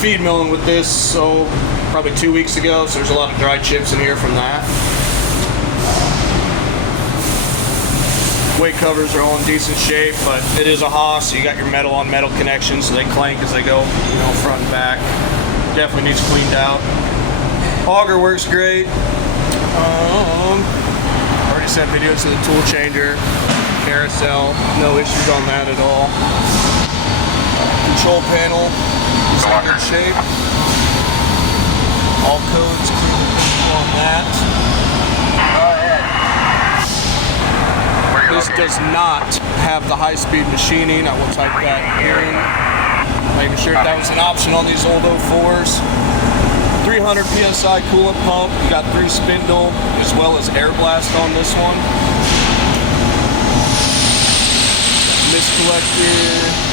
feed milling with this, so probably 2 weeks ago, so there's a lot of dry chips in here from that. Weight covers are all in decent shape, but it is a Haas, so you got your metal on metal connections, so they clank as they go, you know, front and back. Definitely needs cleaned out. Auger works great. Already sent videos to the tool changer, carousel, no issues on that at all. Control panel is in good shape. All codes on that. This does not have the high-speed machining. I will type that in. Making sure that was an option on these old 04s. 300 PSI coolant pump. You got 3 spindle as well as air blast on this one. Mist collector.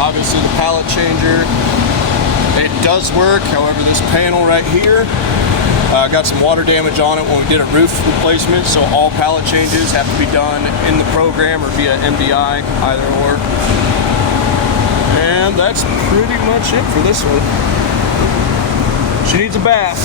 Obviously the pallet changer. It does work, however this panel right here got some water damage on it when we did a roof replacement, so all pallet changes have to be done in the program or via MDI, either or. And that's pretty much it for this one. She needs a bath.